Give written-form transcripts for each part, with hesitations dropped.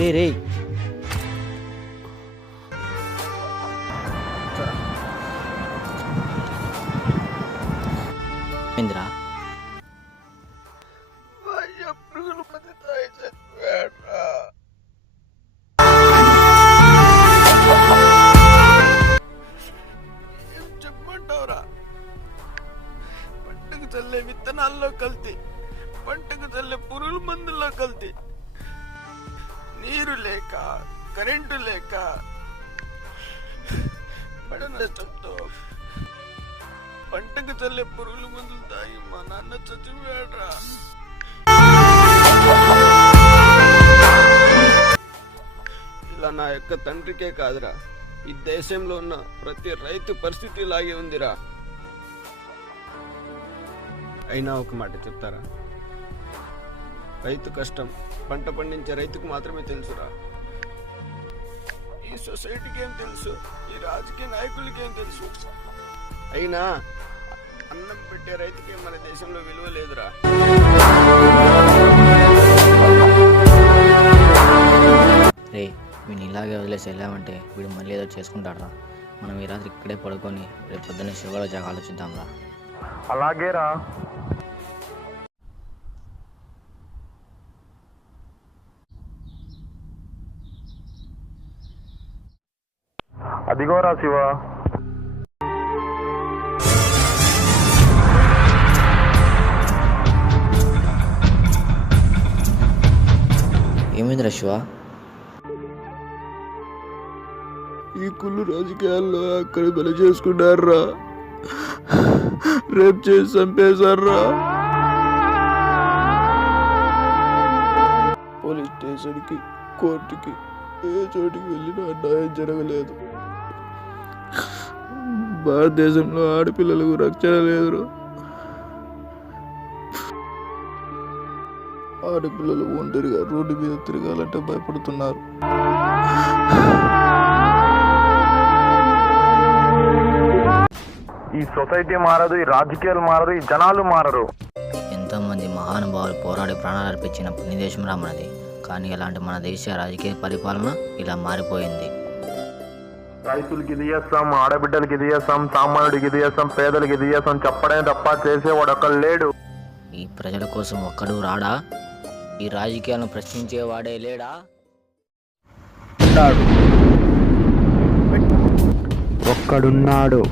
రే రే ఇంద్రా చెప్పమంటావురా? పంటకు చల్లే విత్తనాల్లో కల్తీ, పంటకు చల్లే పురుగుల మందుల్లో కల్తీ, నీరు లేక కరెంటు లేక నష్టంతో పంటకు చల్లే పురుగుల మందులు తాగి మా నాన్న చచ్చిపోయాడ్రా. ఇలా నా యొక్క తండ్రికే కాదురా, ఈ దేశంలో ఉన్న ప్రతి రైతు పరిస్థితి ఇలాగే ఉందిరా. అయినా ఒక మాట చెప్తారా? రైతు కష్టం పంట పండించే రైతుకు మాత్రమే తెలుసురా. ఈ సొసైటీకి ఏం తెలుసు, ఈ రాజకీయ నాయకులకి ఏం తెలుసు? అయినా అన్నం పెట్టే రైతుకే మన దేశంలో విలువ లేదురా. రే వీడిని ఇలాగే వదిలేసి వెళ్ళామంటే వీడు మళ్ళీ ఏదో చేసుకుంటాడ్రా. మనం ఈ రాత్రి ఇక్కడే పడుకొని రేపు పొద్దున్నే షుగర్ వచ్చాక ఆలోచిద్దాంరా. అలాగేరా. అదిగోరా శివ. ఏమైందిరా శివ? ఈ కుళ్ళు రాజకీయాల్లో అక్కడ బలి చేసుకున్నారా, రేపు చేసి చంపేశారా. పోలీస్ స్టేషన్కి కోర్టుకి ఏ చోటికి వెళ్ళినా అన్యాయం జరగలేదు. భారతదేశంలో ఆడపిల్లలకు రక్షణ లేదు. ఆడపిల్లలు ఒంటరిగా రోడ్డు మీద తిరగాలంటే భయపడుతున్నారు. ఈ సొసైటీ మారదు, ఈ రాజకీయాలు మారదు, ఈ జనాలు మారరు. ఎంతోమంది మహానుభావులు పోరాడి ప్రాణాలు అర్పించిన పుణ్యదేశం రా మనది. కానీ ఇలాంటి మన దేశ రాజకీయ పరిపాలన ఇలా మారిపోయింది. రైతులకి ఇది చేస్తాం, ఆడబిడ్డలకి ఇది చేస్తాం, సామాన్యుడికి ఇది చేస్తాం, పేదలకి ఇది చేస్తాం చెప్పడమే తప్ప చేసేవాడు ఒక్కడు లేడు. ఈ ప్రజల కోసం ఒక్కడు రాడా? ఈ రాజకీయాలను ప్రశ్నించేవాడే లేడా? ఒక్కడున్నాడు.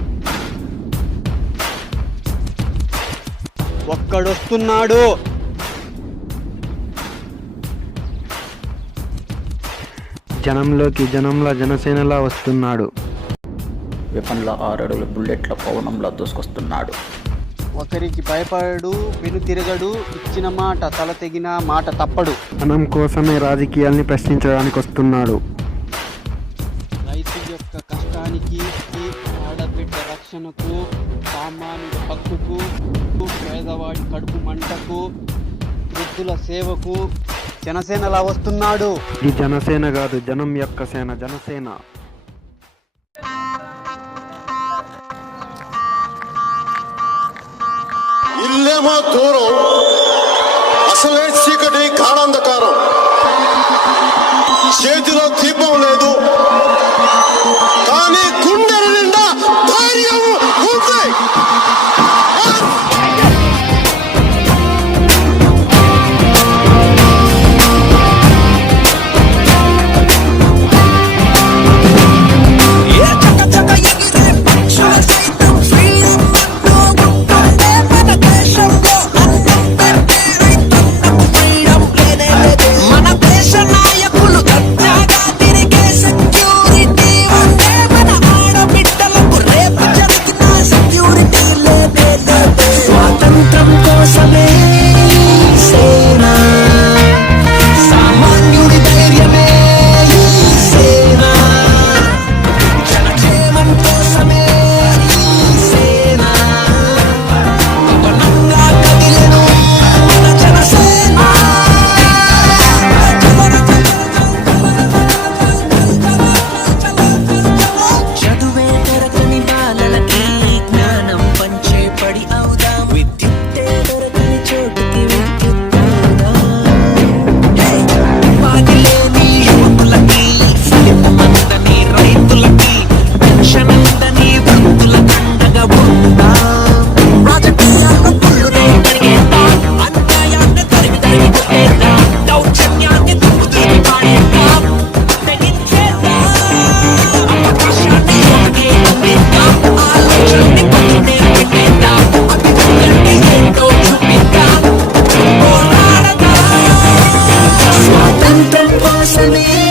ఒక్కడొస్తున్నాడు. జనంలోకి జనంలా జనసేనలా వస్తున్నాడు. వెపన్ల 6 అడుగుల బుల్లెట్ల పవనంలా దూసుకొస్తున్నాడు. ఒకరికి భయపడు, వెను తిరగడు, ఇచ్చిన మాట తల తెగిన మాట తప్పడు. జనం కోసమే రాజకీయాల్ని ప్రశ్నించడానికి వస్తున్నాడు. రైతు యొక్క కష్టానికి, ఆడబిడ్డ రక్షణకు, సామాన్యుడి హక్కుకు, పేదవాడి కడుపు మంటకు, వృద్ధుల సేవకు జనసేనలా వస్తున్నాడు. ఇది జనసేన కాదు, జనం యొక్క సేన, జనసేన. ఇల్లేమో దూరం, అసలే చీకటి గాఢాంధకారం, చేతిలో దీపం లేదు కానీ గుండెల నిండా ధైర్యం ఉంది. మన దేశ నాయకులు దర్జాగా తిరిగే సెక్యూరిటీ ఆకాశమే